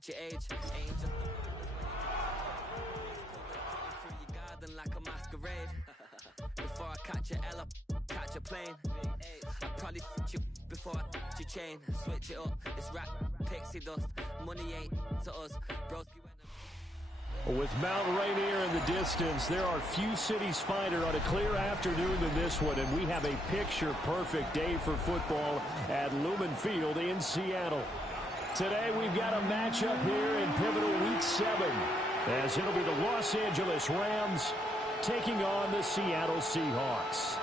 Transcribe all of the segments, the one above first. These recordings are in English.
fact your age. Ain't just through your garden like a masquerade. Before I catch a L up, catch a plane. I'd probably f*** you before I f*** your chain. Switch it up, it's rap, pixie dust. Money ain't to us, bros. With Mount Rainier in the distance, there are few cities finer on a clear afternoon than this one, and we have a picture-perfect day for football at Lumen Field in Seattle. Today, we've got a matchup here in pivotal Week 7, as it'll be the Los Angeles Rams taking on the Seattle Seahawks.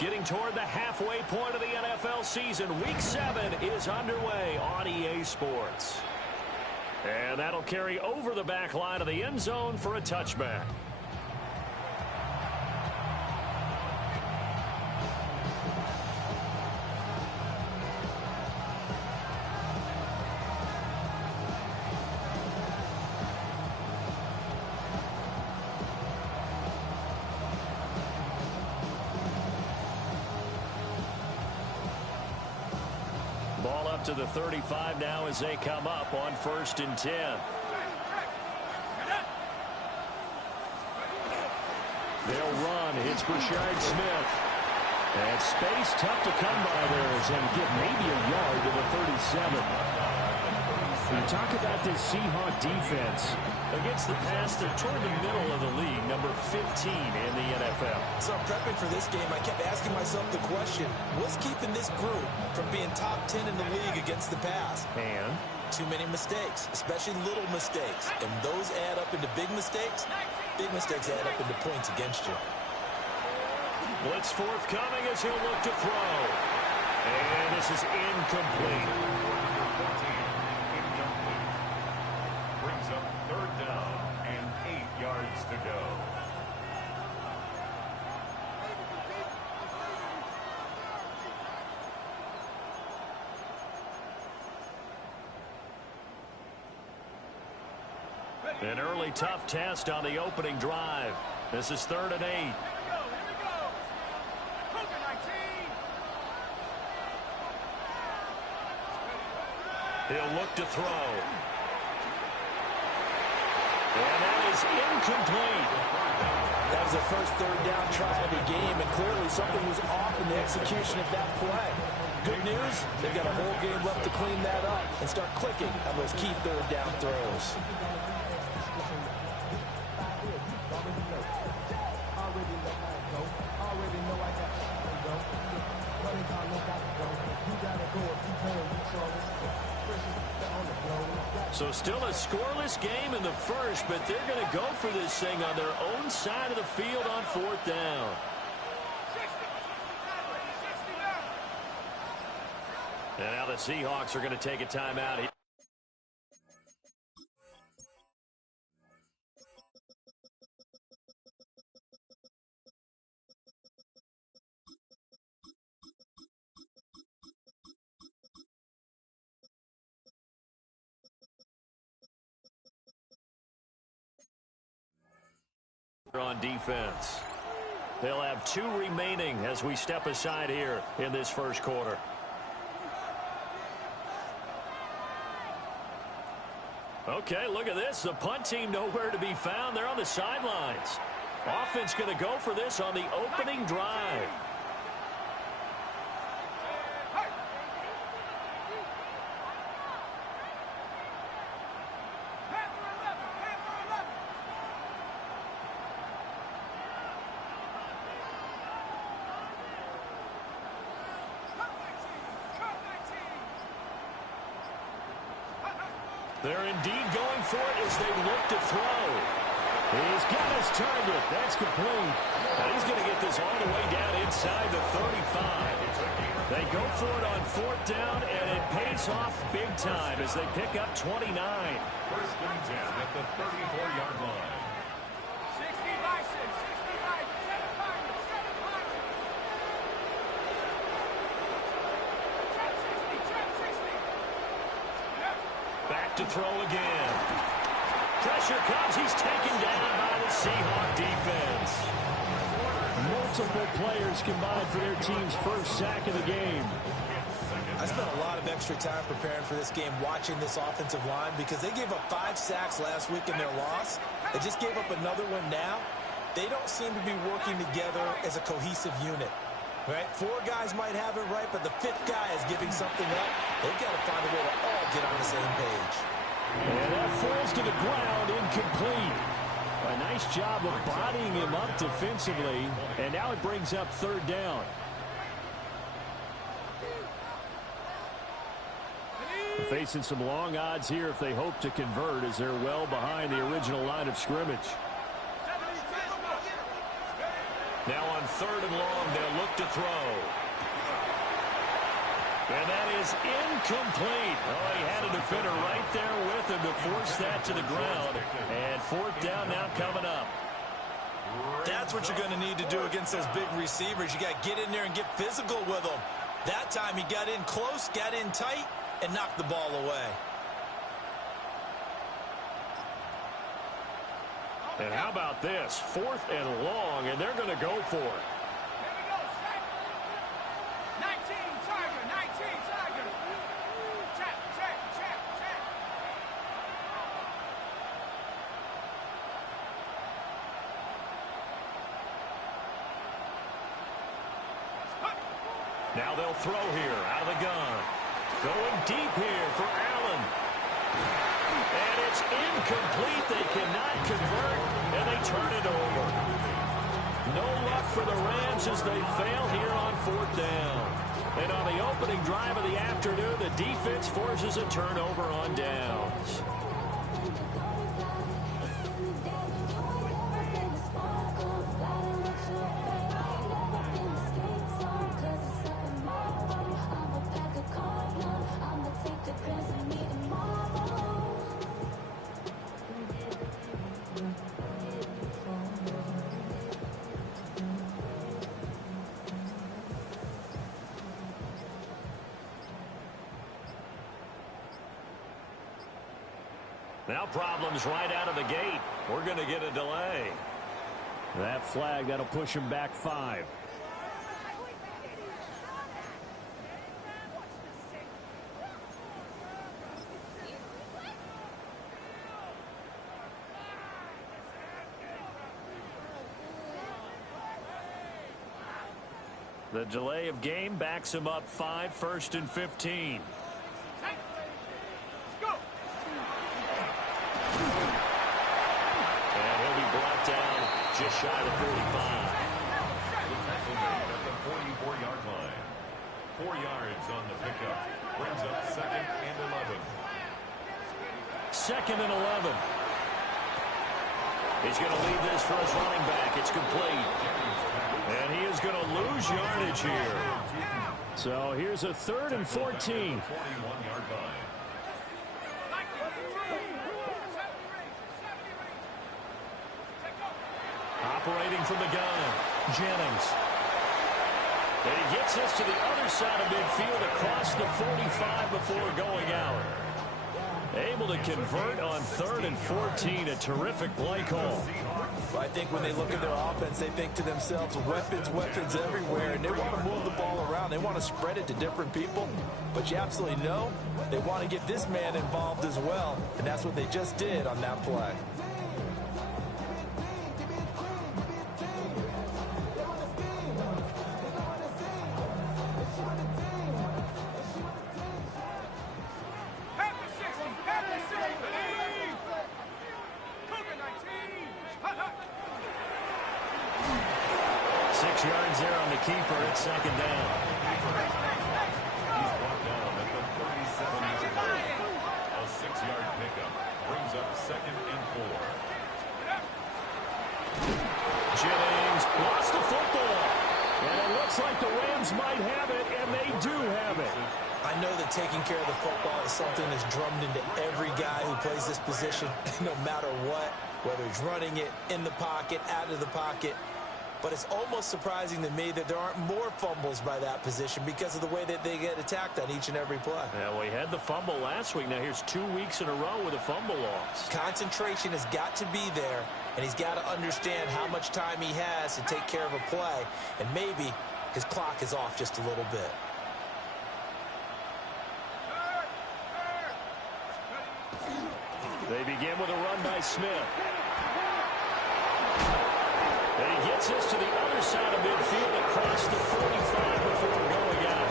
Getting toward the halfway point of the NFL season, Week 7 is underway on EA Sports. And that'll carry over the back line of the end zone for a touchback. Ball up to the 35 now as they come up on 1st and 10. They'll run. It's Brashard Smith. And space tough to come by there and get maybe a yard to the 37. You talk about this Seahawk defense. Against the pass, they're toward the middle of the league, number 15 in the NFL. So prepping for this game, I kept asking myself the question, what's keeping this group from being top 10 in the league against the pass? And? Too many mistakes, especially little mistakes. And those add up into big mistakes. Big mistakes add up into points against you. Blitz forthcoming as he'll look to throw. And this is incomplete. Brings up 3rd down and 8 yards to go. An early tough test on the opening drive. This is 3rd and 8. He'll look to throw. And that is incomplete. That was the first 3rd down try of the game, and clearly something was off in the execution of that play. Good news, they've got a whole game left to clean that up and start clicking on those key 3rd down throws. So still a scoreless game in the first, but they're going to go for this thing on their own side of the field on 4th down. And now the Seahawks are going to take a timeout here. On defense. They'll have 2 remaining as we step aside here in this first quarter. Okay, look at this. The punt team nowhere to be found. They're on the sidelines. Offense going to go for this on the opening drive. They're indeed going for it as they look to throw. He's got his target. That's complete. And he's going to get this all the way down inside the 35. They go for it on 4th down, and it pays off big time as they pick up 29. 1st and 10 at the 34-yard line. 60 by 6, 60 by 7 Pirates, 7 Pirates. to throw again. Pressure comes. He's taken down by the Seahawk defense. Multiple players combined for their team's first sack of the game. I spent a lot of extra time preparing for this game watching this offensive line because they gave up 5 sacks last week in their loss. They just gave up another one now. They don't seem to be working together as a cohesive unit. Right? 4 guys might have it right, but the 5th guy is giving something up. They've got to find a way to all get on the same page. And that falls to the ground, incomplete. A nice job of bodying him up defensively, and now it brings up 3rd down. Facing some long odds here if they hope to convert, as they're well behind the original line of scrimmage. Now on 3rd and long, they'll look to throw. And that is incomplete. Oh, he had a defender right there with him to force that to the ground. And 4th down now coming up. That's what you're going to need to do against those big receivers. You got to get in there and get physical with them. That time he got in close, got in tight, and knocked the ball away. And how about this? 4th and long, and they're going to go for it. Now they'll throw here out of the gun. Going deep here for Allen. And it's incomplete. They cannot convert, and they turn it over. No luck for the Rams as they fail here on 4th down. And on the opening drive of the afternoon, the defense forces a turnover on downs. Now problems right out of the gate. We're going to get a delay. That flag, that'll push him back 5. The delay of game backs him up 5, 1st and 15. Just shy of the 45. At the 44-yard line. 4 yards on the pickup. Brings up 2nd and 11. 2nd and 11. He's going to leave this for his running back. It's complete. And he is going to lose yardage here. So here's a 3rd and 14. 41-yard line. Operating from the gun, Jennings. And he gets this to the other side of midfield across the 45 before going out. Able to convert on 3rd and 14. A terrific play call. Well, I think when they look at their offense, they think to themselves, weapons, weapons everywhere, and they want to move the ball around. They want to spread it to different people. But you absolutely know they want to get this man involved as well, and that's what they just did on that play. Keeper at 2nd down. He's brought down at the 37-yard line. A 6-yard pickup brings up 2nd and 4. Jennings lost the football. And it looks like the Rams might have it, and they do have it. I know that taking care of the football is something that's drummed into every guy who plays this position, no matter what, whether he's running it, in the pocket, out of the pocket. but it's almost surprising to me that there aren't more fumbles by that position because of the way that they get attacked on each and every play. Yeah, well, he had the fumble last week. Now here's 2 weeks in a row with a fumble loss. Concentration has got to be there, and he's got to understand how much time he has to take care of a play, and maybe his clock is off just a little bit. They begin with a run by Smith. And he gets us to the other side of midfield across the 45 before going out.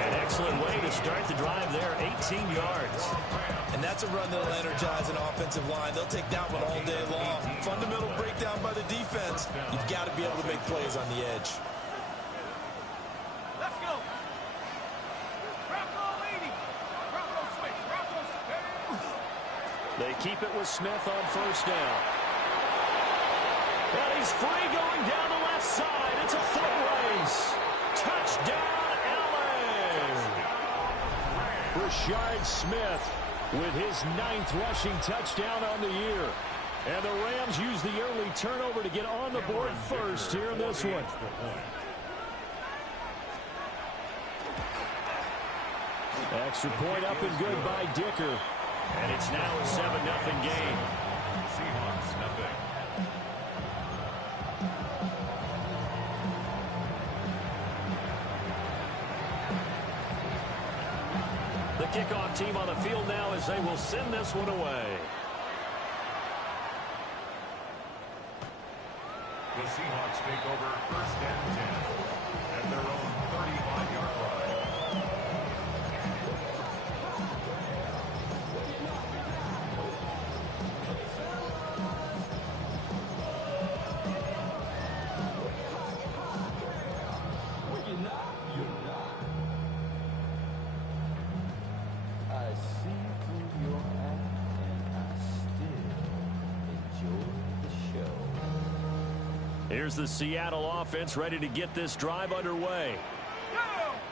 An excellent way to start the drive there, 18 yards. And that's a run that'll energize an offensive line. They'll take that one all day long. Fundamental breakdown by the defense. You've got to be able to make plays on the edge. Let's go. They keep it with Smith on first down. And he's free going down the left side. It's a foot race. Touchdown, Allen. Rashard Smith with his 9th rushing touchdown on the year. And the Rams use the early turnover to get on the board first here in this one. Extra point up and good by Dicker. And it's now a 7-0 game. Seahawks nothing. The kickoff team on the field now as they will send this one away. The Seahawks take over 1st and 10 at their own 35-yard line. Here's the Seattle offense ready to get this drive underway.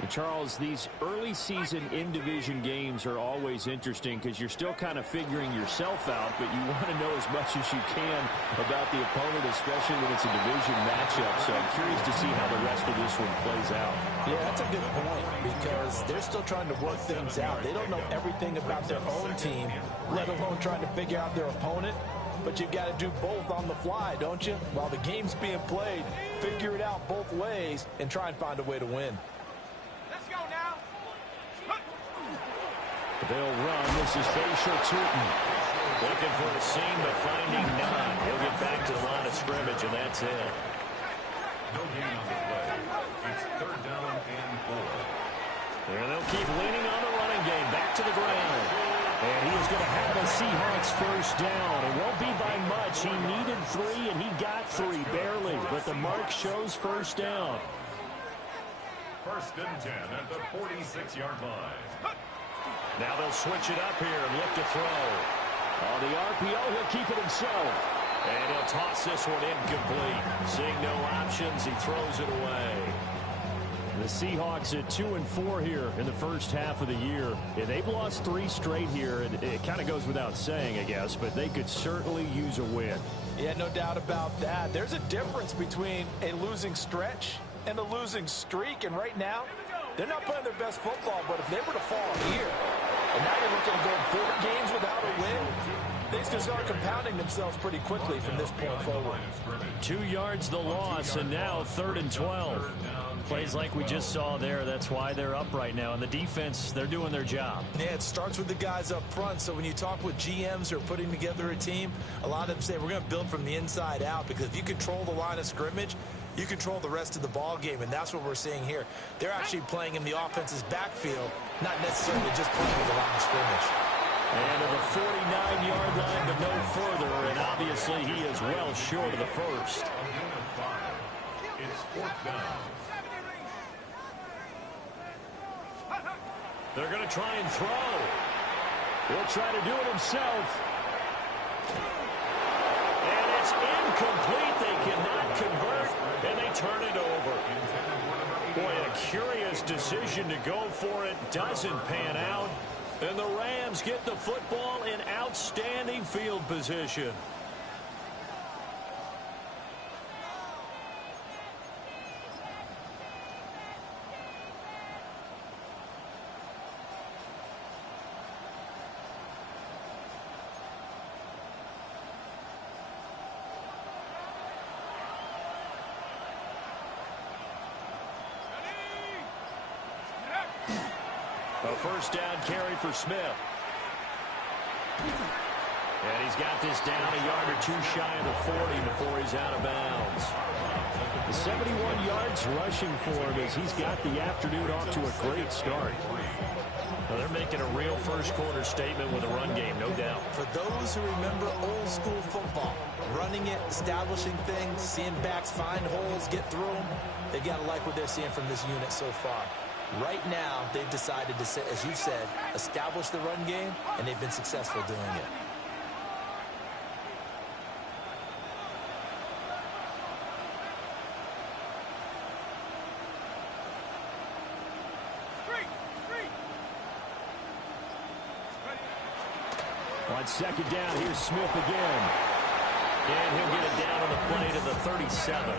And Charles, these early season in-division games are always interesting because you're still kind of figuring yourself out, but you want to know as much as you can about the opponent, especially when it's a division matchup. So I'm curious to see how the rest of this one plays out. Yeah, that's a good point because they're still trying to work things out. They don't know everything about their own team, let alone trying to figure out their opponent. But you've got to do both on the fly, don't you? While the game's being played, figure it out both ways and try and find a way to win. Let's go now. They'll run. This is Facial Tootin. Looking for a seam, but finding none. He'll get back to the line of scrimmage, and that's it. No gain on the play. It's 3rd down and 4. And they'll keep leaning on the running game. Back to the ground. And he is going to have the Seahawks first down. It won't be by much. He needed 3, and he got 3, barely. But the mark shows first down. 1st and 10 at the 46-yard line. Now they'll switch it up here and look to throw. On the RPO, he'll keep it himself. And he'll toss this one incomplete. Seeing no options, he throws it away. The Seahawks at 2-4 here in the first half of the year. Yeah, they've lost 3 straight here, and it kind of goes without saying, I guess, but they could certainly use a win. Yeah, no doubt about that. There's a difference between a losing stretch and a losing streak, and right now, they're not playing their best football, but if they were to fall here, and now you're looking to go 4 games without a win, things can start compounding themselves pretty quickly from this point forward. 2 yards the loss, and now 3rd and 12. Plays like we just saw there. That's why they're up right now. And the defense, they're doing their job. Yeah, it starts with the guys up front. So when you talk with GMs who are putting together a team, a lot of them say we're going to build from the inside out, because if you control the line of scrimmage, you control the rest of the ball game, and that's what we're seeing here. They're actually playing in the offense's backfield, not necessarily just playing with the line of scrimmage. And to the 49-yard line, but no further, and obviously he is well short of the first. It's 4th down. They're going to try and throw. He'll try to do it himself. And it's incomplete. They cannot convert, and they turn it over. Boy, a curious decision to go for it. Doesn't pan out. And the Rams get the football in outstanding field position. A first down carry for Smith. And he's got this down a yard or two shy of the 40 before he's out of bounds. 71 yards rushing for him as he's got the afternoon off to a great start. Well, they're making a real first-quarter statement with a run game, no doubt. For those who remember old-school football, running it, establishing things, seeing backs find holes, get through them, they got to like what they're seeing from this unit so far. Right now, they've decided to, as you said, establish the run game, and they've been successful doing it. On second down, here's Smith again. And he'll get it down on the play to the 37.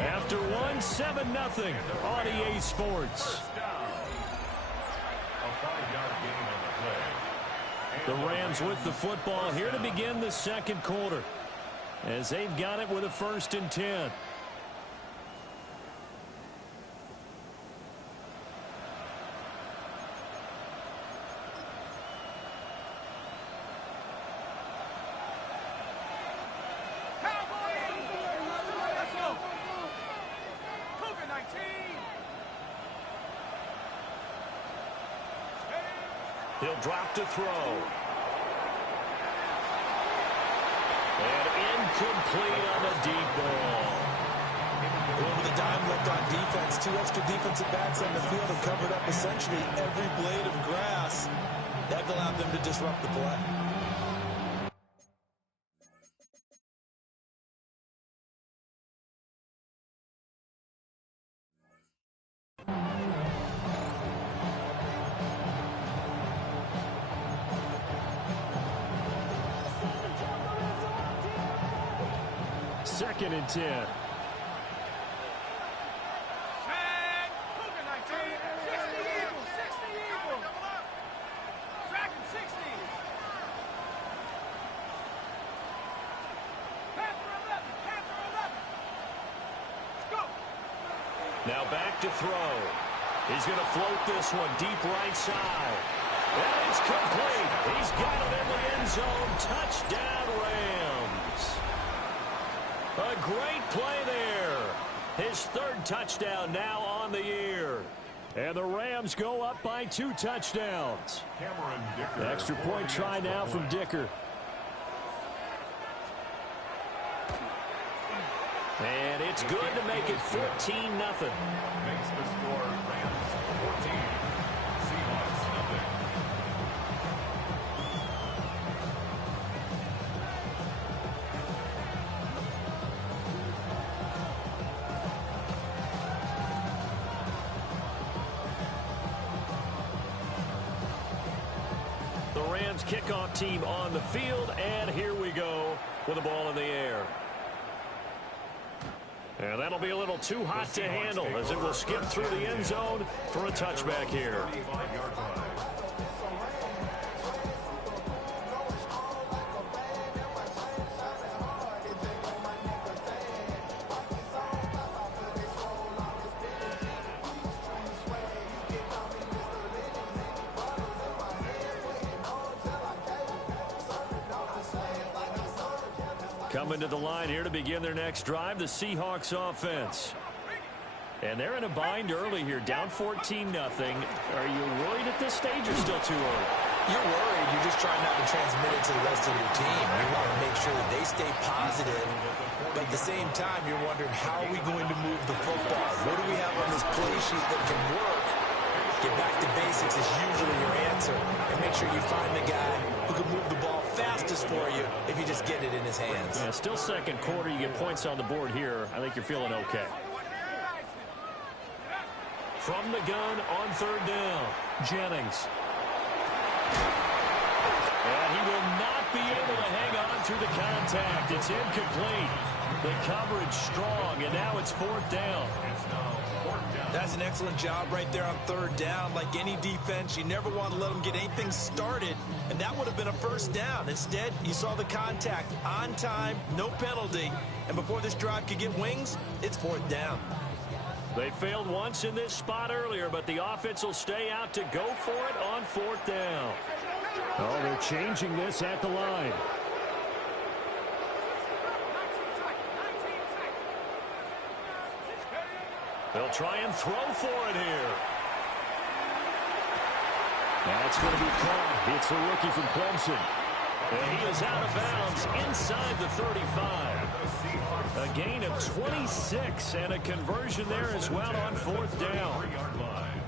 After 1, 7-0 on EA Sports. The Rams with the football here to begin the second quarter, as they've got it with a 1st and 10. He'll drop to throw. And incomplete on the deep ball. With a dime left on defense, 2 extra defensive backs on the field have covered up essentially every blade of grass. That allowed them to disrupt the play. Second and 10. Set. Cougar 19. 60 Eagles. 60 Eagles. Dragon 60. Panther 11. Panther 11. Let's go. Now back to throw. He's going to float this one deep right side. And it's complete. He's got it in the end zone. Touchdown, Rams. A great play there. His 3rd touchdown now on the year. And the Rams go up by 2 touchdowns. Extra point try now from Dicker. And it's good to make it 14-0. Makes the score Rams 14, Seahawks nothing. The Rams kickoff team on the field, and here we go with the ball in the air. And that'll be a little too hot to handle as it will skip through the end zone for a touchback here. Coming to the line here to begin their next drive, the Seahawks offense. And they're in a bind early here, down 14-0. Are you worried at this stage or still too early? You're worried. You're just trying not to transmit it to the rest of your team. You want to make sure that they stay positive. But at the same time, you're wondering, how are we going to move the football? What do we have on this play sheet that can work? Get back to basics is usually your answer. And make sure you find the guy who can move the ball fastest for you if you just get it in his hands. Yeah, still second quarter. You get points on the board here. I think you're feeling okay. From the gun on 3rd down, Jennings. And he will not be able to hang on through the contact. It's incomplete. The coverage strong, and now it's 4th down. That's an excellent job right there on 3rd down. Like any defense, you never want to let them get anything started, and that would have been a 1st down. Instead, you saw the contact on time, no penalty, and before this drive could get wings, it's 4th down. They failed once in this spot earlier, but the offense will stay out to go for it on 4th down. Oh, they're changing this at the line. They'll try and throw for it here. That's going to be caught. It's the rookie from Clemson. And he is out of bounds inside the 35. A gain of 26 and a conversion there as well on 4th down.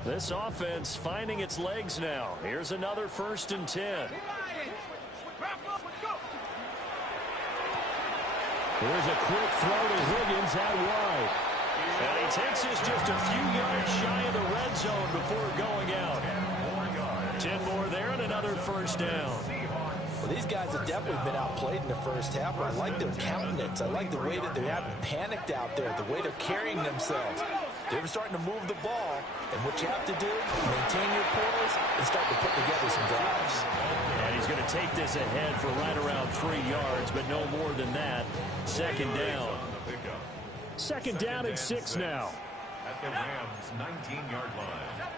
This offense finding its legs now. Here's another 1st and 10. Here's a quick throw to Higgins out wide. And he takes this just a few yards shy of the red zone before going out. 10 more there and another 1st down. Well, these guys have definitely been outplayed in the first half, but I like their countenance. I like the way that they haven't panicked out there, the way they're carrying themselves. They're starting to move the ball, and what you have to do, maintain your poise and start to put together some drives. And he's going to take this ahead for right around 3 yards, but no more than that. 2nd down. 2nd down and 6 now. At the Rams' 19-yard line.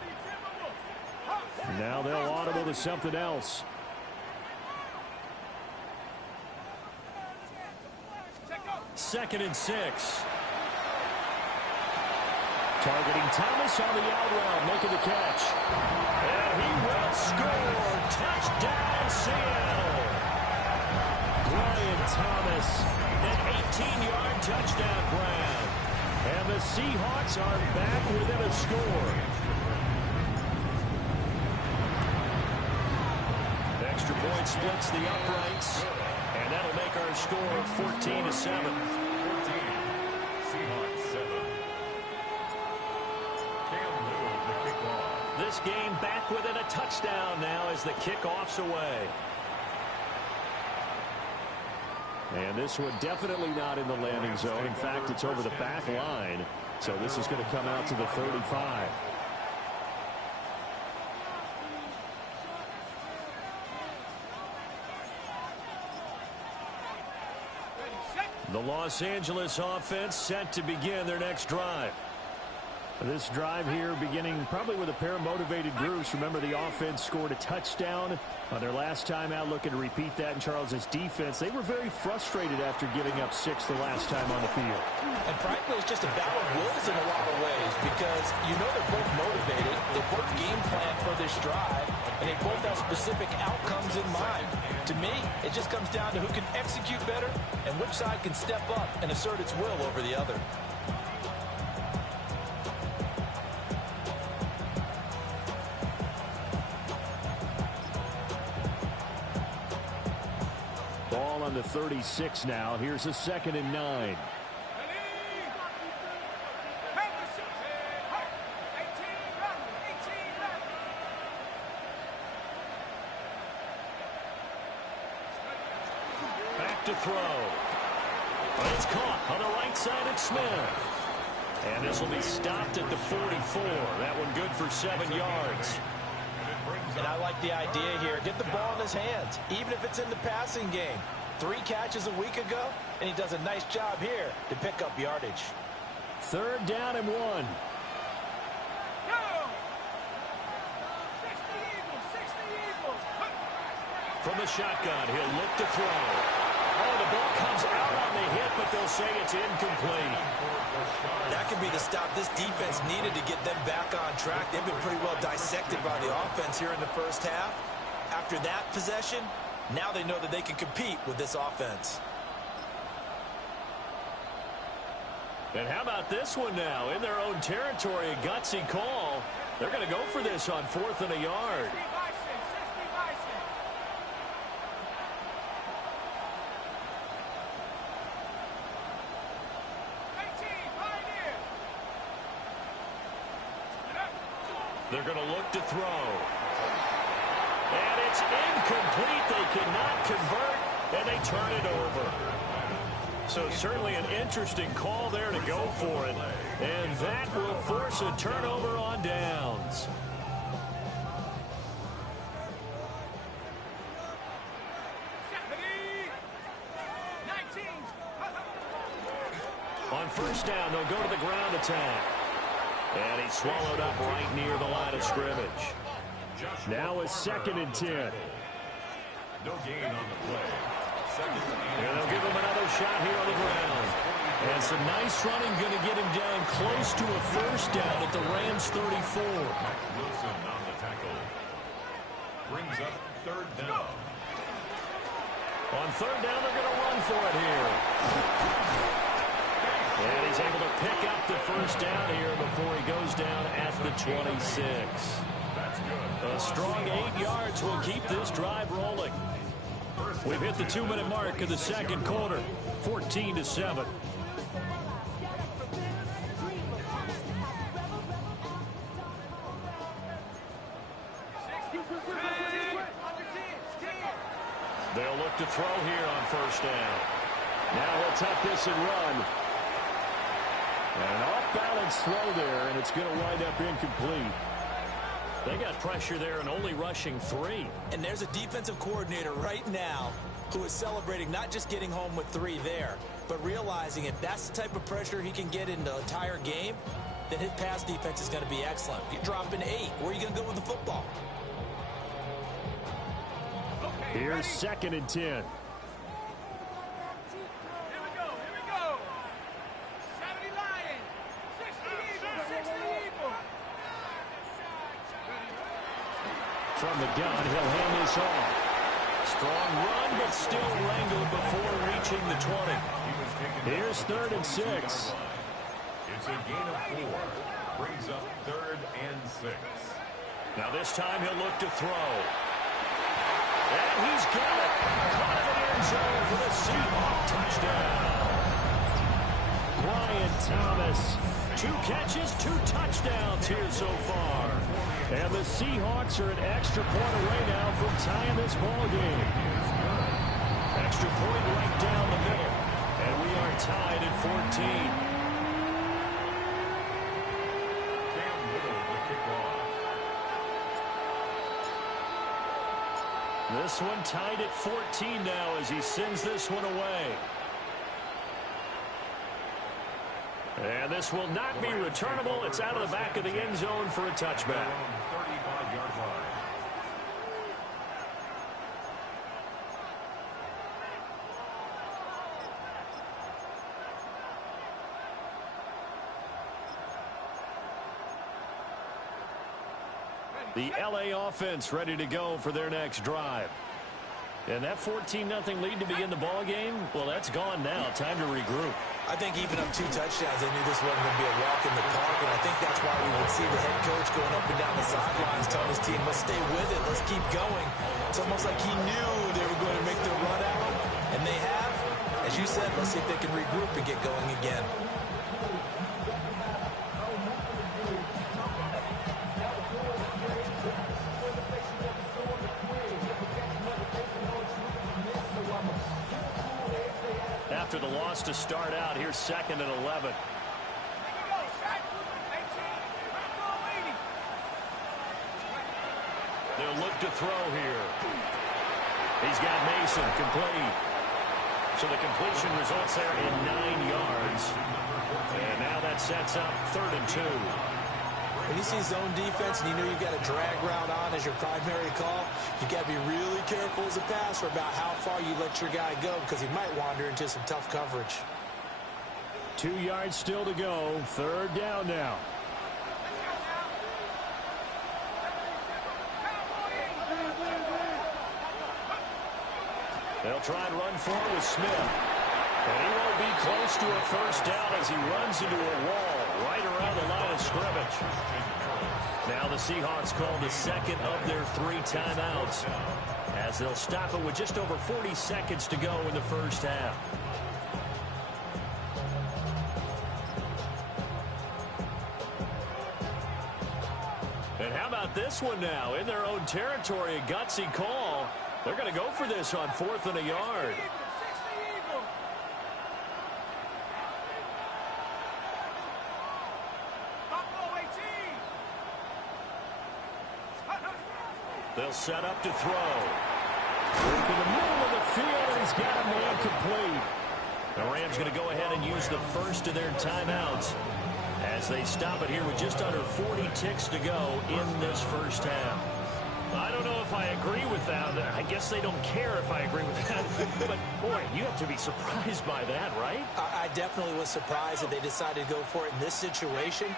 Now they'll audible to something else. Second and 6. Targeting Thomas on the out route, making the catch. And he will score. Touchdown, Seattle. Brian Thomas, an 18-yard touchdown grab. And the Seahawks are back within a score. Extra point splits the uprights. And that'll make our score 14-7. 14. Seahawks 7. Cam Newton, the kickoff. This game back within a touchdown now as the kickoff's away. And this one definitely not in the landing zone. In fact, it's over the back line. So this is going to come out to the 35. The Los Angeles offense set to begin their next drive. This drive here beginning probably with a pair of motivated groups. Remember, the offense scored a touchdown on their last time out, looking to repeat that in Charles's defense. They were very frustrated after giving up 6 the last time on the field. And frankly, it's just a battle of wills in a lot of ways because you know they're both motivated. They both game plan for this drive, and they both have specific outcomes in mind. To me, it just comes down to who can execute better and which side can step up and assert its will over the other. Ball on the 36 now. Here's a 2nd and 9. Back to throw. But it's caught on the right side at Smith. And this will be stopped at the 44. That one good for 7 yards. And I like the idea here. Get the ball in his hands, even if it's in the passing game. 3 catches a week ago, and he does a nice job here to pick up yardage. 3rd down and 1. From the shotgun, he'll look to throw. Oh, the ball comes out on the hit, but they'll say it's incomplete. That could be the stop this defense needed to get them back on track. They've been pretty well dissected by the offense here in the first half. After that possession, now they know that they can compete with this offense. And how about this one now? In their own territory, a gutsy call. They're going to go for this on 4th and a yard. They're going to look to throw. And it's incomplete. They cannot convert, and they turn it over. So certainly an interesting call there to go for it. And that will force a turnover on downs. On 1st down, they'll go to the ground attack. And he's swallowed up right near the line of scrimmage. Now a 2nd and 10. No gain on the play. And they'll give him another shot here on the ground. And some nice running going to get him down close to a first down at the Rams 34. Wilson on the tackle. Brings up 3rd down. On 3rd down, they're going to run for it here. And he's able to pick up the first down here before he goes down at the 26. That's good. A strong 8 yards will keep this drive rolling. We've hit the 2-minute mark in the 2nd quarter, 14-7. They'll look to throw here on 1st down. Now he'll tuck this and run. An off-balance throw there, and it's going to wind up incomplete. They got pressure there and only rushing 3. And there's a defensive coordinator right now who is celebrating not just getting home with 3 there, but realizing if that's the type of pressure he can get in the entire game, then his pass defense is going to be excellent. You're dropping 8. Where are you going to go with the football? Here's 2nd and 10. Here we go. 70 Lions. 60 Eagles. 60 Eagles. From the gun, he'll hand this off. Strong run, but still wrangled before reaching the 20. Here's 3rd and 6. It's a gain of 4. Brings up 3rd and 6. Now this time he'll look to throw. And he's got it. Caught in the end zone for the Seahawk touchdown. Brian Thomas. 2 catches, 2 touchdowns here so far. And the Seahawks are an extra point away now from tying this ball game. Extra point right down the middle. And we are tied at 14. This one tied at 14 now as he sends this one away. And this will not be returnable. It's out of the back of the end zone for a touchback. 35-yard line. The LA offense ready to go for their next drive. And that 14-0 lead to begin the ball game, well, that's gone now. Time to regroup. I think even up 2 touchdowns, they knew this wasn't going to be a walk in the park, and I think that's why we would see the head coach going up and down the sidelines telling his team, let's stay with it, let's keep going. It's almost like he knew they were going to make the run at him, and they have. As you said, let's see if they can regroup and get going again. After the loss to start out, here's 2nd and 11. They'll look to throw here. He's got Mason complete. So the completion results there in 9 yards. And now that sets up 3rd and 2. When you see zone defense and you know you've got a drag route on as your primary call, you got to be really careful as a passer about how far you let your guy go because he might wander into some tough coverage. 2 yards still to go. 3rd down now. They'll try and run forward with Smith. And he won't be close to a first down as he runs into a wall right around the line of scrimmage. Now the Seahawks call the 2nd of their 3 timeouts as they'll stop it with just over 40 seconds to go in the first half. And how about this one now? In their own territory, a gutsy call. They're going to go for this on 4th and a yard. They'll set up to throw. Break in the middle of the field, and he's got a man complete. The Rams going to go ahead and use the first of their timeouts as as they stop it here with just under 40 ticks to go in this first half. I don't know if I agree with that. I guess they don't care if I agree with that. But, boy, you have to be surprised by that, right? I definitely was surprised that they decided to go for it in this situation.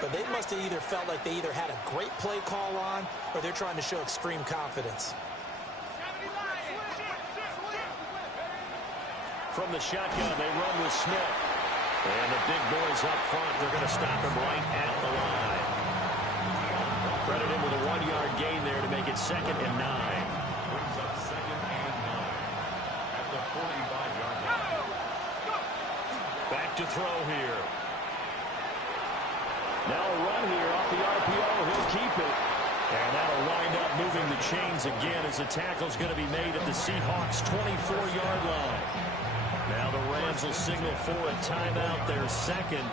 But they must have either felt like they either had a great play call on or they're trying to show extreme confidence. From the shotgun, they run with Smith. And the big boys up front, they're going to stop him right at the line. Credit him with a 1-yard gain there to make it 2nd and 9. Brings up 2nd and 9 at the 45-yard line. Back to throw here. Now a run here off the RPO. He'll keep it. And that'll wind up moving the chains again as the tackle's going to be made at the Seahawks' 24-yard line. Now the Rams will signal for a timeout, their second,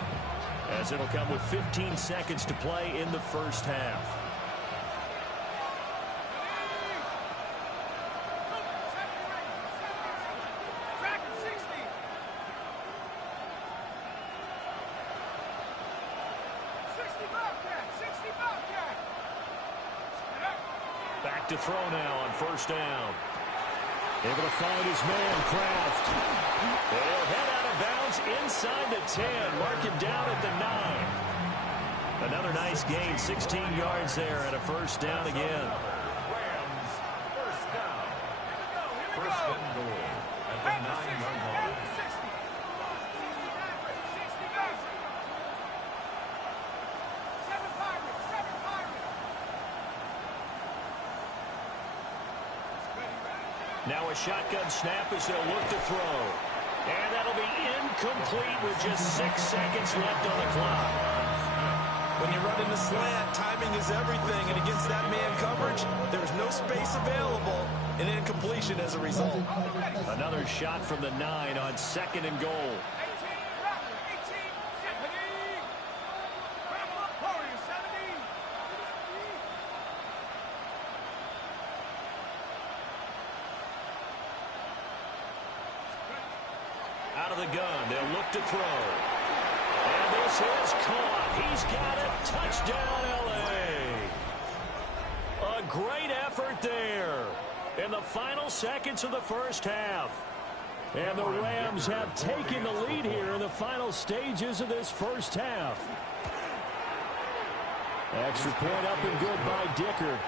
as it'll come with 15 seconds to play in the first half. Back to throw now on first down. Able to find his man, Kraft. And he'll head out of bounds inside the 10. Mark him down at the 9. Another nice gain, 16 yards there and a first down again. Rams, first down. First and goal at the 9-yard line. Now a shotgun snap as they'll look to throw. And that'll be incomplete with just 6 seconds left on the clock. When you run in the slant, timing is everything, and against that man coverage, there's no space available, and incompletion as a result. Another shot from the 9 on 2nd and goal. Out of the gun, they'll look to throw. And this is caught. He's got it. Touchdown, L.A. A great effort there in the final seconds of the first half. And the Rams have taken the lead here in the final stages of this first half. Extra point up and good by Dicker.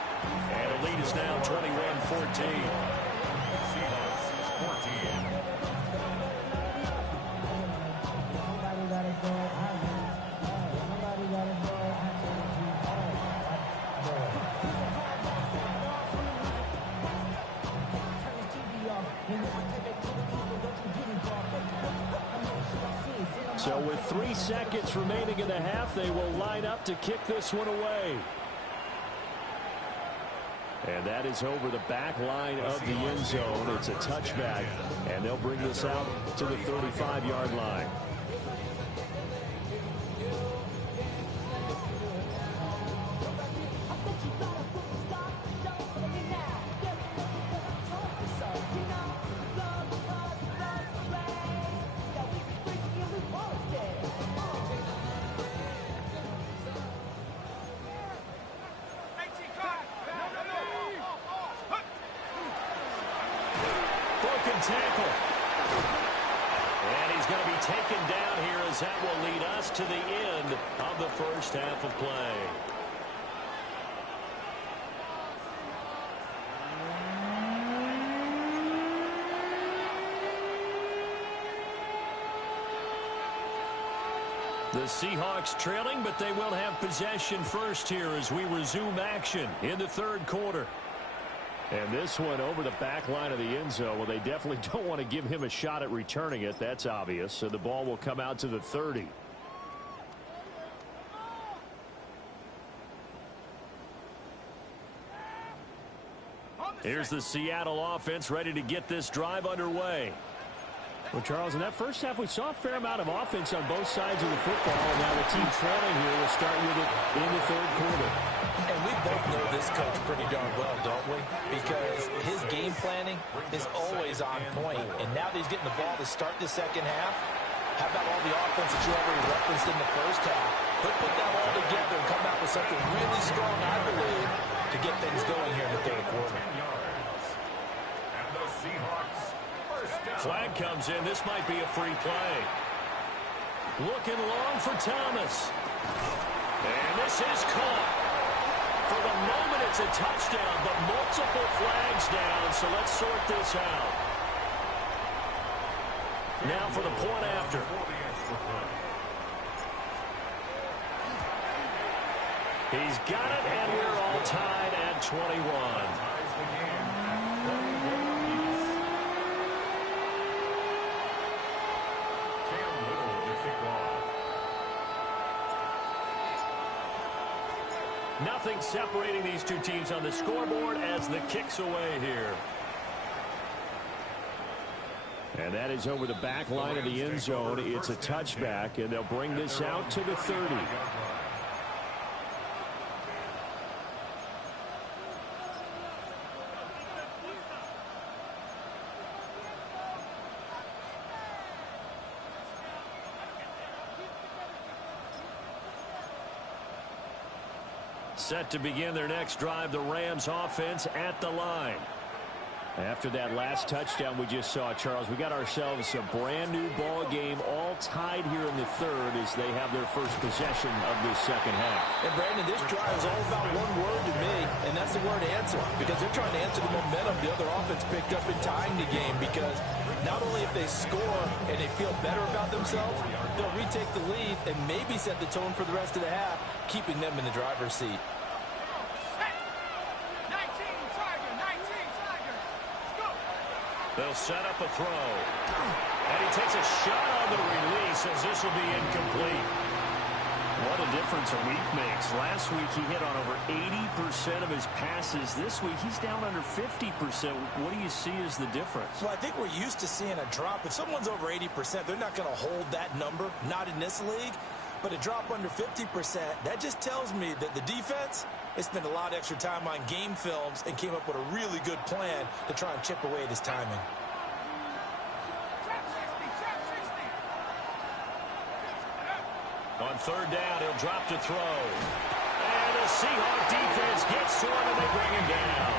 And the lead is now 21-14. Seahawks 14. So with 3 seconds remaining in the half, they will line up to kick this one away. And that is over the back line of the end zone. It's a touchback, and they'll bring this out to the 35-yard line. Tackle. And he's going to be taken down here as that will lead us to the end of the first half of play. The Seahawks trailing, but they will have possession first here as we resume action in the third quarter. And this one over the back line of the end zone. Well, they definitely don't want to give him a shot at returning it. That's obvious. So the ball will come out to the 30. Here's the Seattle offense ready to get this drive underway. Well, Charles, in that first half, we saw a fair amount of offense on both sides of the football. And now the team trailing here will start with it in the third quarter. And we both know this coach pretty darn well, don't we? Because his game planning is always on point. And now that he's getting the ball to start the second half, how about all the offense that you already referenced in the first half? He'll put that all together and come out with something really strong, I believe, to get things going here in the third quarter. And the Seahawks first down. Flag comes in. This might be a free play. Looking long for Thomas. And this is caught. For the moment, it's a touchdown, but multiple flags down, so let's sort this out. Now for the point after. He's got it, and we're all tied at 21. Nothing separating these two teams on the scoreboard as the kick's away here. And that is over the back line of the end zone. It's a touchback, and they'll bring this out to the 30. Set to begin their next drive, the Rams offense at the line. After that last touchdown we just saw, Charles, we got ourselves a brand new ball game, all tied here in the third as they have their first possession of this second half. And Brandon, this drive is all about one word to me, and that's the word answer, because they're trying to answer the momentum the other offense picked up in tying the game, because not only if they score and they feel better about themselves, they'll retake the lead and maybe set the tone for the rest of the half, keeping them in the driver's seat. They'll set up a throw. And he takes a shot on the release as this will be incomplete. What a difference a week makes. Last week he hit on over 80% of his passes. This week he's down under 50%. What do you see as the difference? Well, I think we're used to seeing a drop. If someone's over 80%, they're not going to hold that number, not in this league. But a drop under 50%, that just tells me that the defense has spent a lot of extra time on game films and came up with a really good plan to try and chip away at his timing. On third down, he'll drop to throw. And the Seahawk defense gets to him, and they bring him down.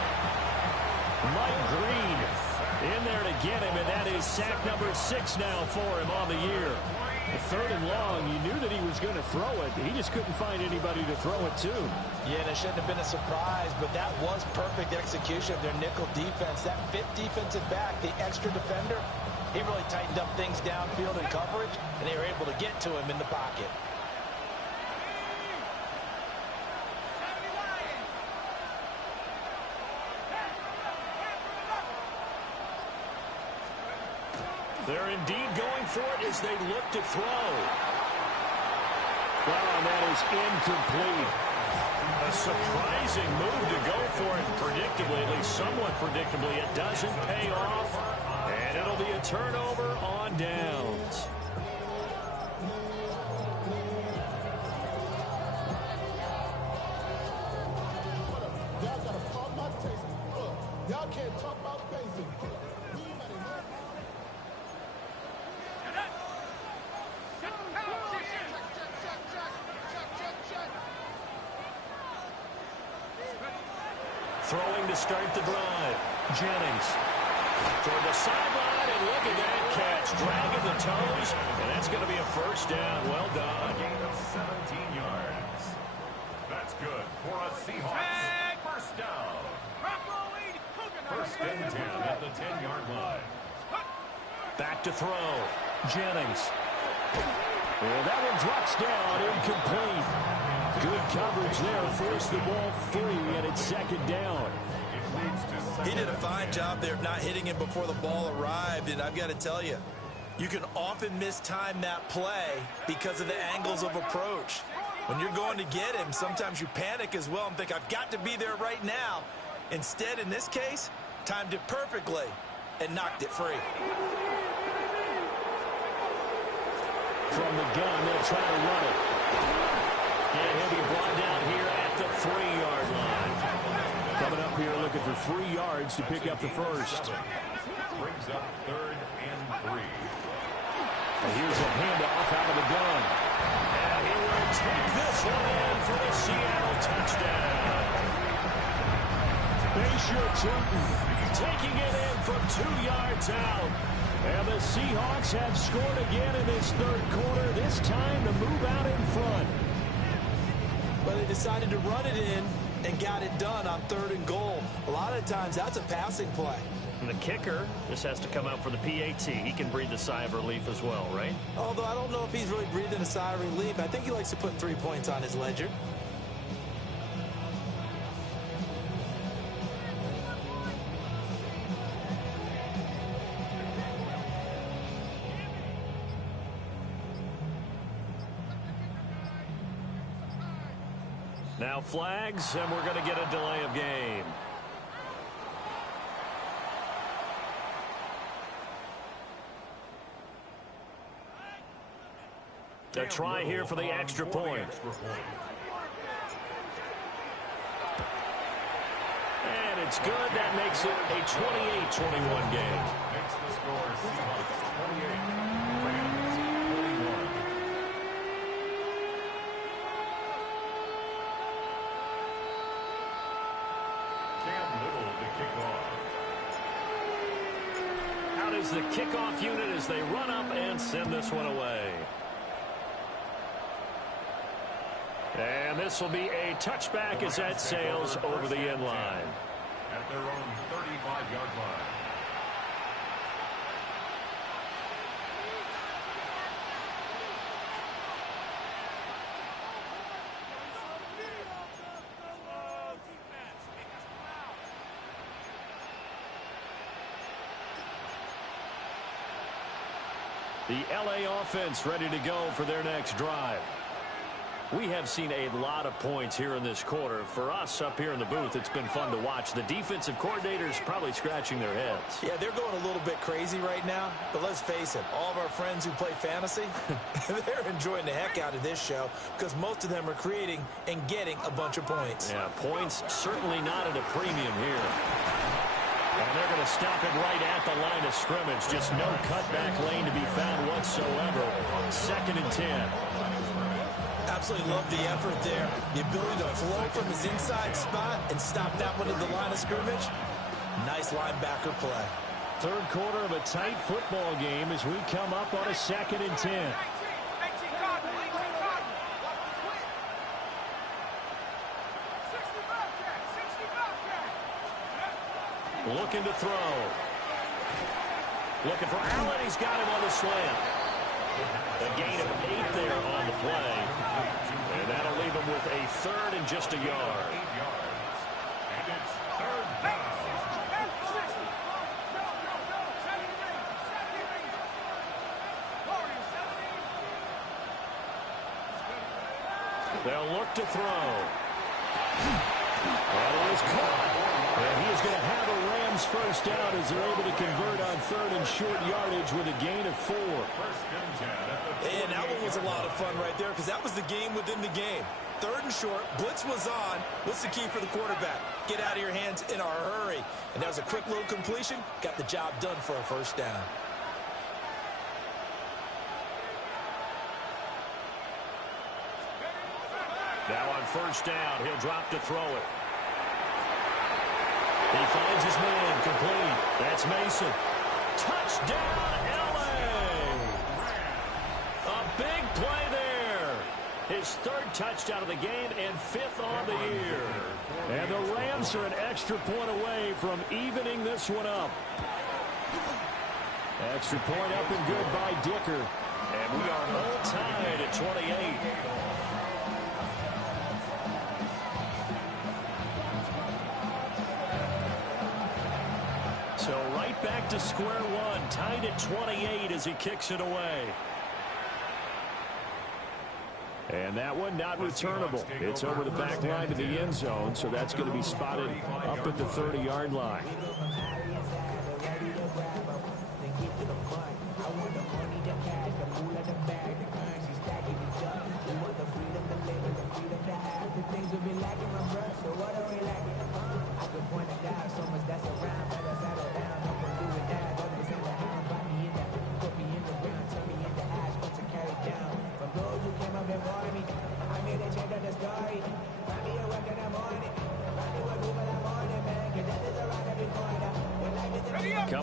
Mike Green in there to get him, and that is sack number 6 now for him on the year. Third and long, you knew that he was going to throw it. He just couldn't find anybody to throw it to. Yeah, and it shouldn't have been a surprise, but that was perfect execution of their nickel defense. That fifth defensive back, the extra defender, he really tightened up things downfield in coverage, and they were able to get to him in the pocket. They're indeed going for it as they look to throw. Well, and that is incomplete. A surprising move to go for it predictably, at least somewhat predictably. It doesn't pay off, and it'll be a turnover on downs. Y'all got to pop my taste. Look, y'all can't talk about basic. Throwing to start the drive. Jennings toward the sideline, and look at that catch. Dragging the toes, and that's going to be a first down. Well done. Gain of 17 yards. That's good for a Seahawks first down. First and 10 at the 10-yard line. Back to throw. Jennings. Well, that one drops down, incomplete. Good coverage there, forced the ball free, and it's second down. He did a fine job there of not hitting him before the ball arrived, and I've got to tell you, you can often mistime that play because of the angles of approach. When you're going to get him, sometimes you panic as well and think, I've got to be there right now. Instead, in this case, timed it perfectly and knocked it free. From the gun, they'll try to run it. And he'll be brought down here at the 3-yard line. Coming up here looking for 3 yards to pick up the first. Brings up 3rd and 3. And here's a handoff out of the gun. And here we're take this one in for the Seattle touchdown. Bayshore Turton taking it in from 2 yards out. And the Seahawks have scored again in this third quarter, this time to move out in front. But they decided to run it in and got it done on 3rd and goal. A lot of times that's a passing play. And the kicker just has to come out for the PAT. He can breathe a sigh of relief as well, right? Although I don't know if he's really breathing a sigh of relief. I think he likes to put 3 points on his ledger. Now flags, and we're going to get a delay of game. A try here for the extra point. And it's good. That makes it a 28-21 game. Makes the score Seahawks 28, Rams 41. Cam Little to kick off. Out is the kickoff unit as they run up and send this one away. And this will be a touchback as that sails over the end line. At their own 35-yard line. The LA offense ready to go for their next drive. We have seen a lot of points here in this quarter. For us up here in the booth, it's been fun to watch. The defensive coordinators probably scratching their heads. Yeah, they're going a little bit crazy right now. But let's face it, all of our friends who play fantasy, they're enjoying the heck out of this show because most of them are creating and getting a bunch of points. Yeah, points certainly not at a premium here. And they're going to stop it right at the line of scrimmage. Just no cutback lane to be found whatsoever. 2nd and 10. Absolutely love the effort there. The ability to flow from his inside spot and stop that one at the line of scrimmage. Nice linebacker play. Third quarter of a tight football game as we come up on a 2nd and 10. Looking to throw. Looking for Allen. He's got him on the slant. A gain of 8 there on the play. And that'll leave him with a 3rd and just a yard. 8 yards. And it's 3rd down. They'll look to throw. And it is caught. And he is going to have a Rams first down as they're able to convert on 3rd and short yardage with a gain of 4. And that one was a lot of fun right there because that was the game within the game. 3rd and short, blitz was on. What's the key for the quarterback? Get out of your hands in a hurry. And that was a quick little completion. Got the job done for a first down. Now on first down, he'll drop to throw it. He finds his man, complete. That's Mason. Touchdown, LA! A big play there. His 3rd touchdown of the game and 5th on the year. And the Rams are an extra point away from evening this one up. Extra point up and good by Dicker. And we are all tied at 28. So right back to square one, tied at 28 as he kicks it away. And that one not returnable. It's over the back line to the end zone, so that's going to be spotted up at the 30-yard line.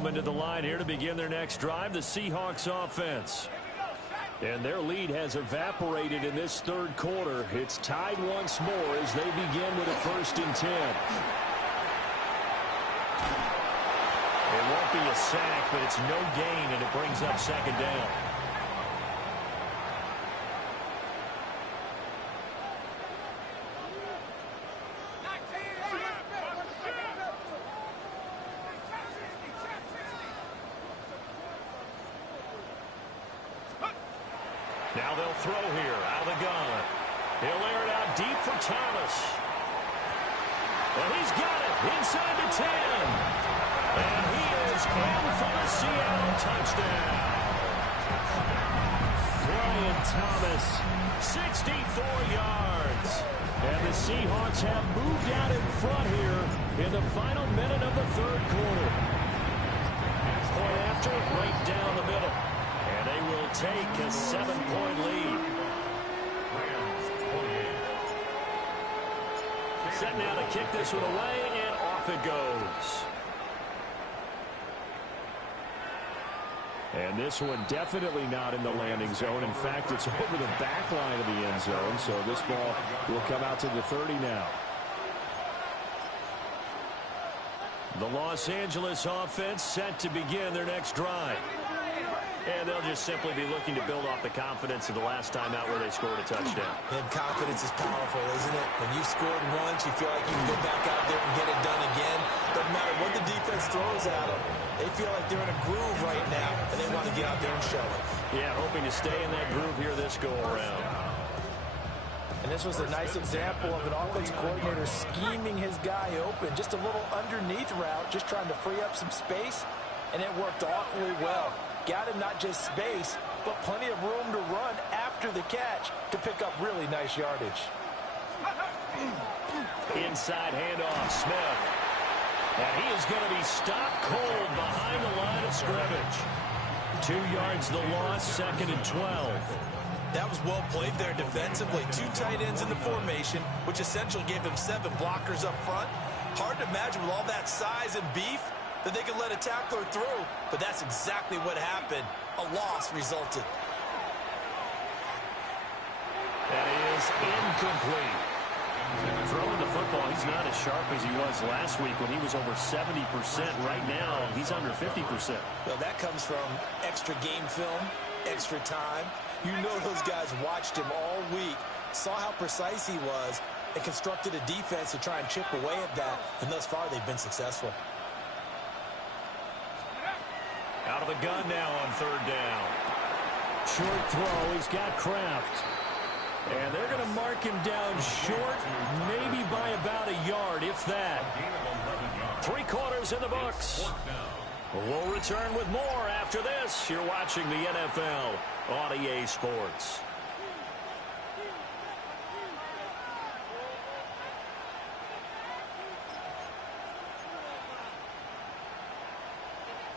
coming to the line here to begin their next drive, the Seahawks offense. And their lead has evaporated in this third quarter. It's tied once more as they begin with a 1st and 10. It won't be a sack, but it's no gain, and it brings up 2nd down. Now they'll throw here out of the gun. He'll air it out deep for Thomas. And he's got it inside the 10. And he is in for the Seattle touchdown. Brian Thomas, 64 yards. And the Seahawks have moved out in front here in the final minute of the third quarter. Point after, right down the middle. And they will take a 7-point lead. Set now to kick this one away, and off it goes. And this one definitely not in the landing zone. In fact, it's over the back line of the end zone, so this ball will come out to the 30 now. The Los Angeles offense set to begin their next drive. And they'll just simply be looking to build off the confidence of the last time out where they scored a touchdown. And confidence is powerful, isn't it? When you've scored once, you feel like you can go back out there and get it done again. Doesn't matter what the defense throws at them. They feel like they're in a groove right now, and they want to get out there and show it. Yeah, hoping to stay in that groove here this go-around. And this was a nice example of an offensive coordinator scheming his guy open. Just a little underneath route, just trying to free up some space, and it worked awfully well. Got him not just space, but plenty of room to run after the catch to pick up really nice yardage. Inside handoff, Smith. And he is going to be stopped cold behind the line of scrimmage. 2 yards the loss, 2nd and 12. That was well played there defensively. 2 tight ends in the formation, which essentially gave them 7 blockers up front. Hard to imagine with all that size and beef that they could let a tackler through, but that's exactly what happened. A loss resulted. That is incomplete. Throwing the football, he's not as sharp as he was last week when he was over 70%. Right now, he's under 50%. Well, that comes from extra game film, extra time. You know those guys watched him all week, saw how precise he was, and constructed a defense to try and chip away at that, and thus far they've been successful. Out of the gun now on 3rd down. Short throw. He's got Kraft. And they're going to mark him down short, maybe by about a yard, if that. 3 quarters in the books. We'll return with more after this. You're watching the NFL on EA Sports.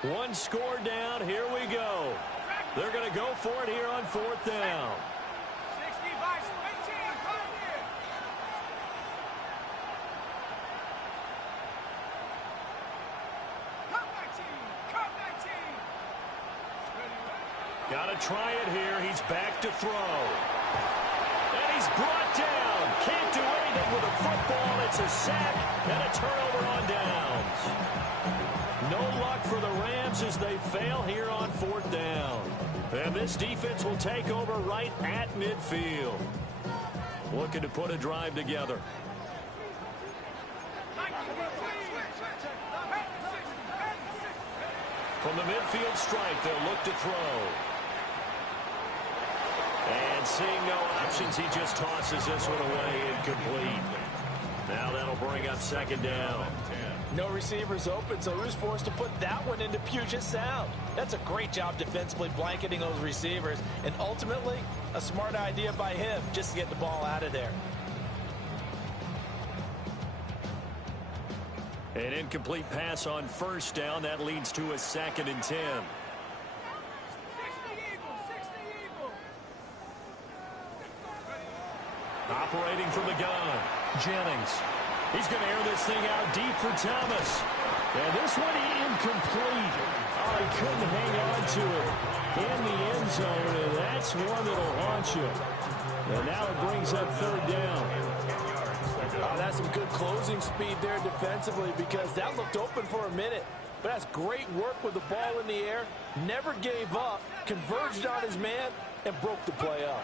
One score down. Here we go. They're going to go for it here on 4th down. 60 by 18, right here. Come back, team. Come back, team. Got to try it here. He's back to throw. And he's brought down. Can't do anything with a football. It's a sack and a turnover on downs. No luck for the Rams as they fail here on 4th down. And this defense will take over right at midfield. Looking to put a drive together. From the midfield stripe, they'll look to throw. And seeing no options, he just tosses this one away incomplete. Now that'll bring up 2nd down. No receivers open, so he was forced to put that one into Puget Sound. That's a great job defensively blanketing those receivers, and ultimately a smart idea by him just to get the ball out of there. An incomplete pass on 1st down. That leads to a 2nd and 10. Operating from the gun, Jennings. He's going to air this thing out deep for Thomas. And this one incomplete. Well, he couldn't hang on to it in the end zone, and that's one that'll haunt you. And now it brings up third down. That's some good closing speed there defensively, because that looked open for a minute. But that's great work with the ball in the air. Never gave up, converged on his man, and broke the play up.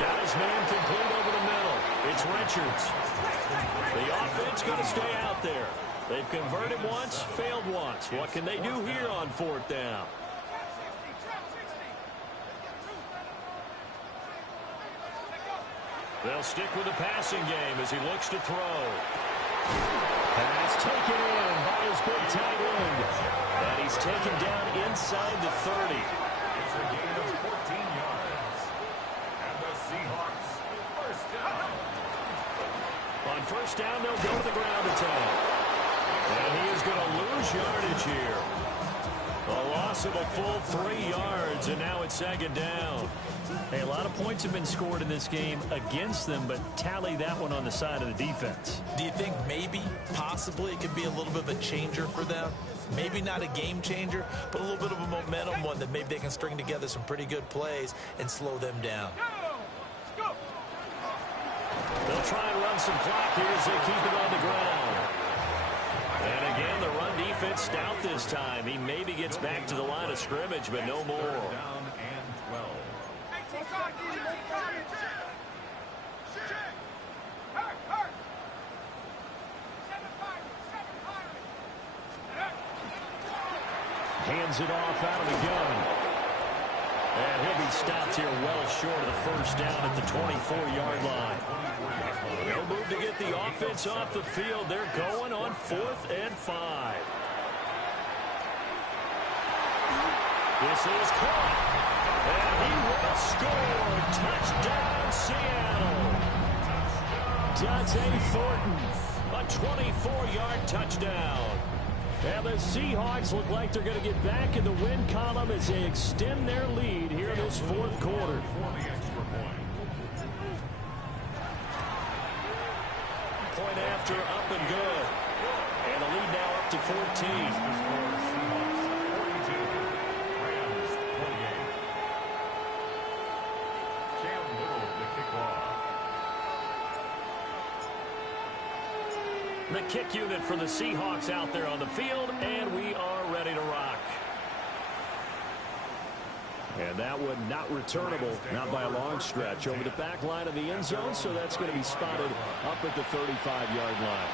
Got his man complete over the middle. It's Richards. The offense going to stay out there. They've converted once, failed once. What can they do here on fourth down? They'll stick with the passing game as he looks to throw. Pass taken in by his big tight end. And he's taken down inside the 30. It's a gain of 14 yards. And the Seahawks first down. On first down, they'll go to the ground attack. And he is going to lose yardage here. A loss of a full 3 yards, and now it's second down. Hey, a lot of points have been scored in this game against them, but tally that one on the side of the defense. Do you think maybe, possibly, it could be a little bit of a changer for them? Maybe not a game changer, but a little bit of a momentum one that maybe they can string together some pretty good plays and slow them down. They'll try and run some clock here as they keep it on the ground. And again, the run defense stout this time. He maybe gets back to the line of scrimmage, but no more. Down and 12. Hands it off out of the gun. And he'll be stopped here well short of the first down at the 24-yard line. No move to get the offense off the field. They're going on 4th and 5. This is caught. And he will score. Touchdown, Seattle. Dante Thornton. A 24-yard touchdown. And the Seahawks look like they're going to get back in the win column as they extend their lead here in this fourth quarter. Point after, up and good. And the lead now up to 14. The kick unit for the Seahawks out there on the field, and we are ready to rock. And that one not returnable, not by a long stretch, over the back line of the end zone, so that's going to be spotted up at the 35-yard line.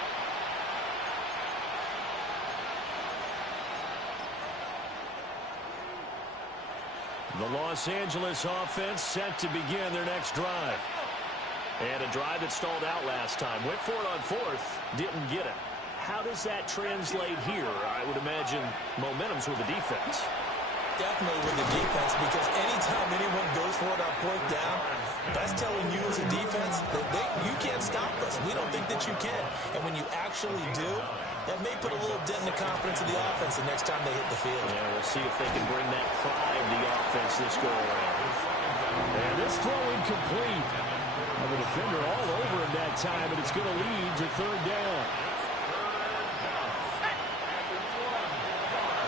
The Los Angeles offense set to begin their next drive. And a drive that stalled out last time. Went for it on 4th, didn't get it. How does that translate here? I would imagine momentum's with the defense. Definitely with the defense, because anytime anyone goes for it on 4th down, that's telling you as a defense that you can't stop us. We don't think that you can. And when you actually do, that may put a little dent in the confidence of the offense the next time they hit the field. Yeah, we'll see if they can bring that pride to the offense this go around. And this throw incomplete. The defender all over him that time, and it's going to lead to third down.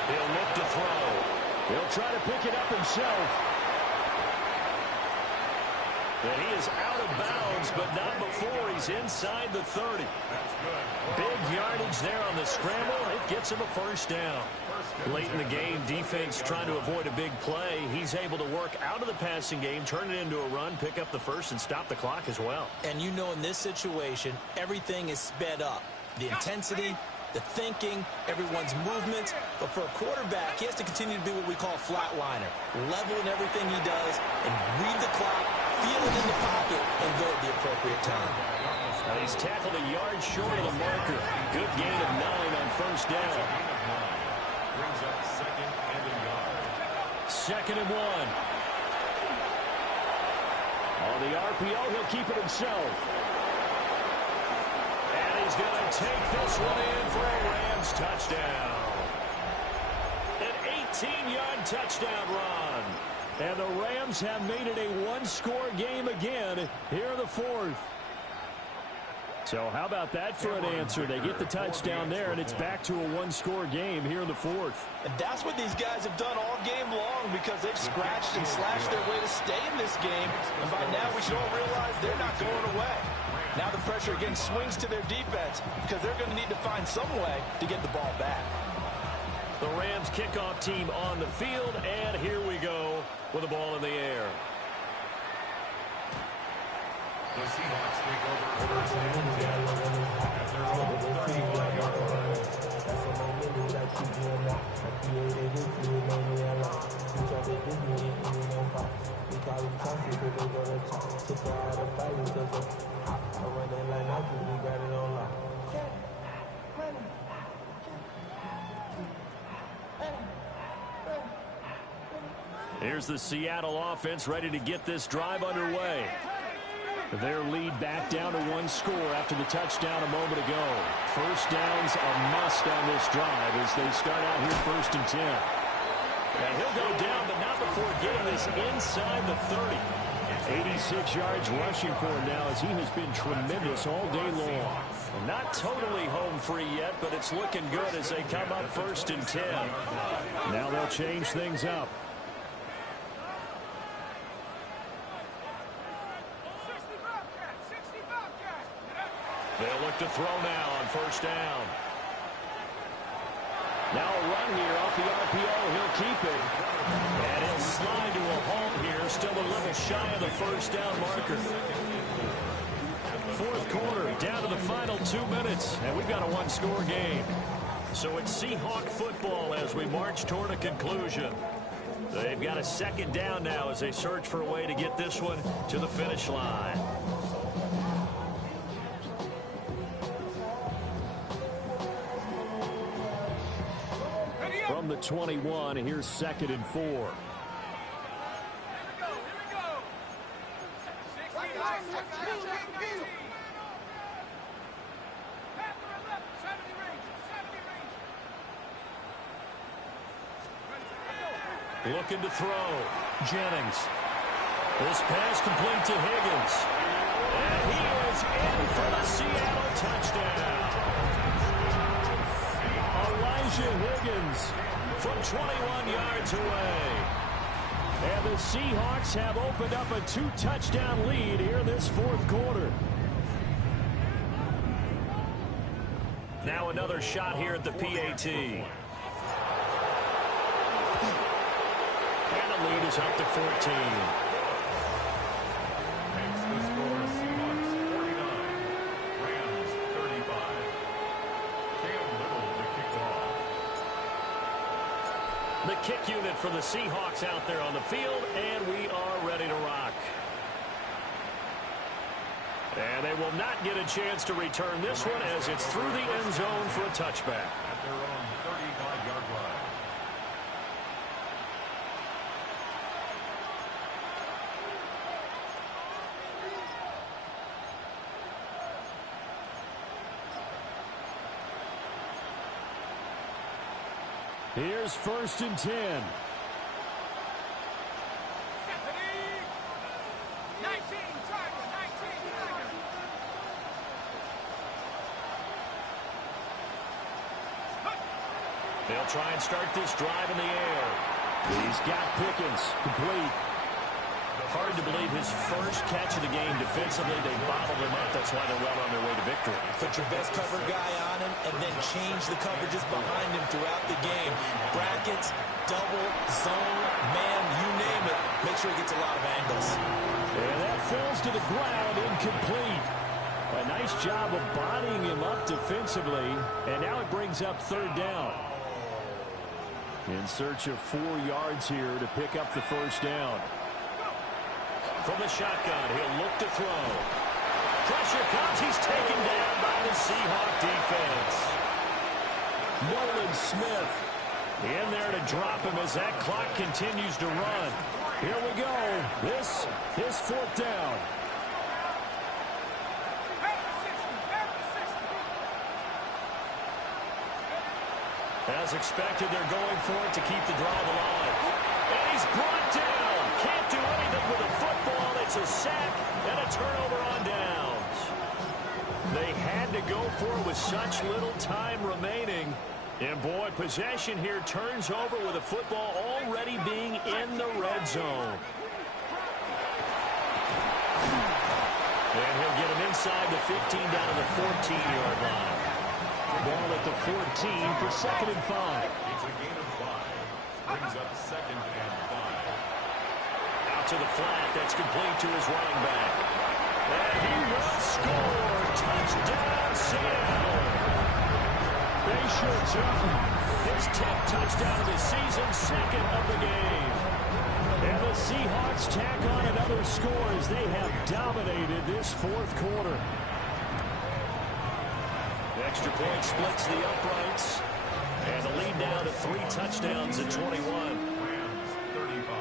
He'll look to throw. He'll try to pick it up himself. And he is out of bounds, but not before he's inside the 30. Big yardage there on the scramble. It gets him a first down. Late in the game, defense trying to avoid a big play. He's able to work out of the passing game, turn it into a run, pick up the first, and stop the clock as well. And you know, in this situation, everything is sped up. The intensity, the thinking, everyone's movements. But for a quarterback, he has to continue to be what we call a flatliner. Level in everything he does and read the clock, feel it in the pocket, and go at the appropriate time. Now he's tackled a yard short of the marker. Good gain of 9 on first down. Brings up 2nd and a yard. 2nd and 1. On the RPO, he'll keep it himself. And he's going to take this one in for a Rams touchdown. An 18-yard touchdown run. And the Rams have made it a one-score game again here in the fourth. So how about that for an answer? They get the touchdown there, and it's back to a one-score game here in the fourth. And that's what these guys have done all game long because they've scratched and slashed their way to stay in this game. And by now, we should all realize they're not going away. Now the pressure again swings to their defense because they're going to need to find some way to get the ball back. The Rams kickoff team on the field, and here we go with the ball in the air. The Seahawks take over first and 10 at their own 31-yard line. Here's the Seattle offense ready to get this drive underway. Their lead back down to one score after the touchdown a moment ago. First down's a must on this drive as they start out here first and 10. And he'll go down, but not before getting this inside the 30. 86 yards rushing for him now as he has been tremendous all day long. Not totally home free yet, but it's looking good as they come up first and 10. Now they'll change things up. They'll look to throw now on first down. Now a run here off the RPO. He'll keep it. And he'll slide to a halt here. Still a little shy of the first down marker. Fourth quarter, down to the final 2 minutes. And we've got a one-score game. So it's Seahawk football as we march toward a conclusion. They've got a second down now as they search for a way to get this one to the finish line. From the 21, here's second and 4. Here we go. 60, 19. Looking to throw. Jennings. This pass complete to Higgins. And he is in for the Seattle touchdown. Elijah Higgins from 21 yards away. And the Seahawks have opened up a 2-touchdown lead here in this fourth quarter. Now another shot here at the PAT. And the lead is up to 14. Makes the score Seahawks 49, Rams 35. Cam Little to kick off. The kick unit for the Seahawks out there on the field, and we are ready to rock. And they will not get a chance to return this one as it's through the end zone for a touchback. At their own 35-yard line. Here's first and 10. 19, Tiger, 19, Tiger. They'll try and start this drive in the air. He's got Pickens, complete. Hard to believe his first catch of the game defensively. They bottled him up. That's why they're well on their way to victory. Put your best cover guy on him and then change the coverages behind him throughout the game. Brackets, double, zone, man, you name it. Make sure he gets a lot of angles. And that falls to the ground, incomplete. A nice job of bodying him up defensively. And now it brings up third down. In search of 4 yards here to pick up the first down. From the shotgun, he'll look to throw. Pressure comes. He's taken down by the Seahawk defense. Nolan Smith in there to drop him as that clock continues to run. Here we go. This is fourth down. As expected, they're going for it to keep the drive alive. And he's brought down. Can't do anything with a football. It's a sack and a turnover on downs. They with such little time remaining. And, boy, possession here turns over with the football already being in the red zone. And he'll get him inside the 15 down to the 14-yard line. Ball at the 14 for 2nd and 5. It's a gain of 5. Brings up 2nd and 5. Out to the flat. That's complete to his running back. And he will score. Touchdown, Seattle. They sure took his 10th touchdown of the season, 2nd of the game. And the Seahawks tack on another score as they have dominated this 4th quarter. The extra point splits the uprights. And the lead now to 3 touchdowns at 21. Rams 35.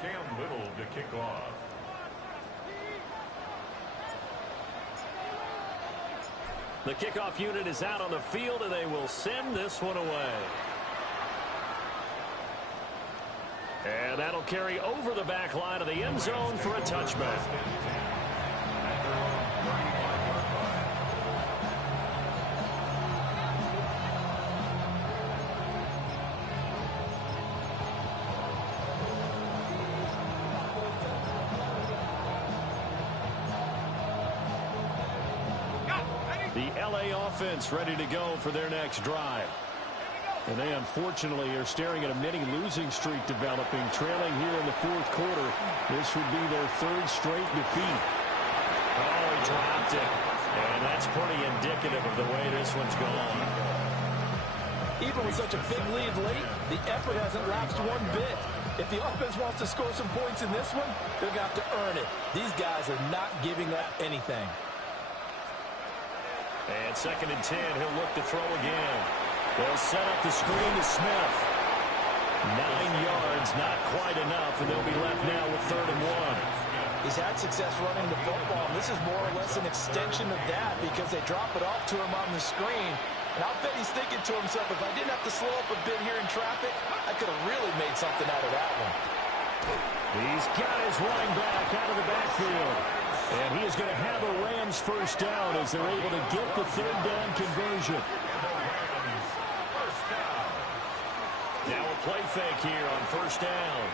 Cam Little to kick off. The kickoff unit is out on the field, and they will send this one away. And that'll carry over the back line of the end zone for a touchback. The LA offense ready to go for their next drive. And they unfortunately are staring at a mini losing streak developing, trailing here in the 4th quarter. This would be their 3rd straight defeat. Oh, he dropped it. And that's pretty indicative of the way this one's gone. Even with such a big lead late, the effort hasn't lapsed one bit. If the offense wants to score some points in this one, they're going to have to earn it. These guys are not giving up anything. And 2nd and 10, he'll look to throw again. They'll set up the screen to Smith. 9 yards, not quite enough, and they'll be left now with 3rd and 1. He's had success running the football, and this is more or less an extension of that because they drop it off to him on the screen. And I'll bet he's thinking to himself, if I didn't have to slow up a bit here in traffic, I could have really made something out of that one. He's got his running back out of the backfield. And he is going to have a Rams first down as they're able to get the 3rd down conversion. Now a play fake here on 1st down.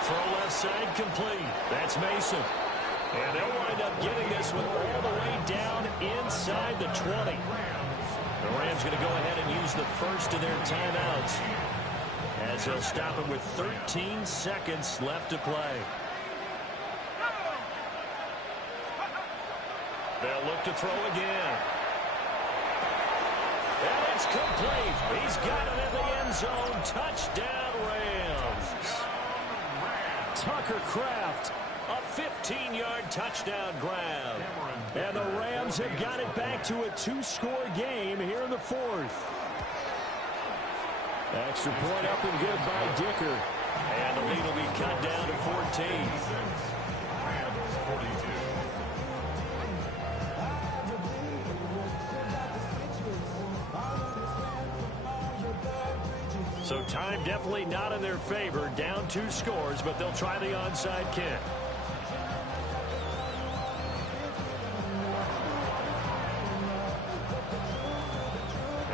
Throw left side complete. That's Mason. And they'll wind up getting this one all the way down inside the 20. The Rams going to go ahead and use the first of their timeouts as they'll stop it with 13 seconds left to play. They'll look to throw again. And it's complete. He's got it in the end zone. Touchdown, Rams. Tucker Kraft, a 15-yard touchdown grab. And the Rams have got it back to a 2-score game here in the 4th. Extra point up and good by Dicker. And the lead will be cut down to 14. Rams 42. So time definitely not in their favor. Down 2 scores, but they'll try the onside kick.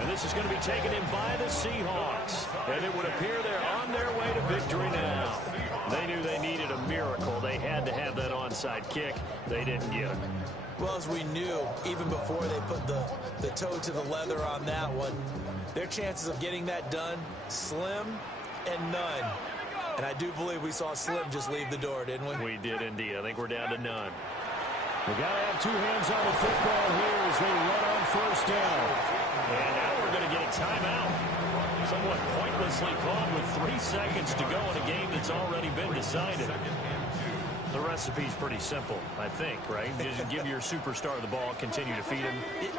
And this is going to be taken in by the Seahawks. And it would appear they're on their way to victory now. They knew they needed a miracle. They had to have that onside kick. They didn't get it. Well, as we knew, even before they put the toe to the leather on that one, their chances of getting that done, slim and none. And I do believe we saw Slim just leave the door, didn't we? We did indeed. I think we're down to none. We got to have 2 hands on the football here as they run on 1st down. And now we're going to get a timeout. Somewhat pointlessly called with 3 seconds to go in a game that's already been decided. The recipe's pretty simple, I think, right? Just give your superstar the ball, continue to feed him.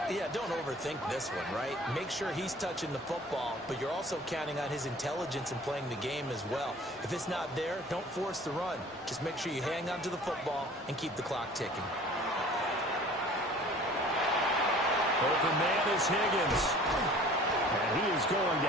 Yeah, don't overthink this one, right? Make sure he's touching the football, but you're also counting on his intelligence in playing the game as well. If it's not there, don't force the run. Just make sure you hang on to the football and keep the clock ticking. Open man is Higgins. And he is going to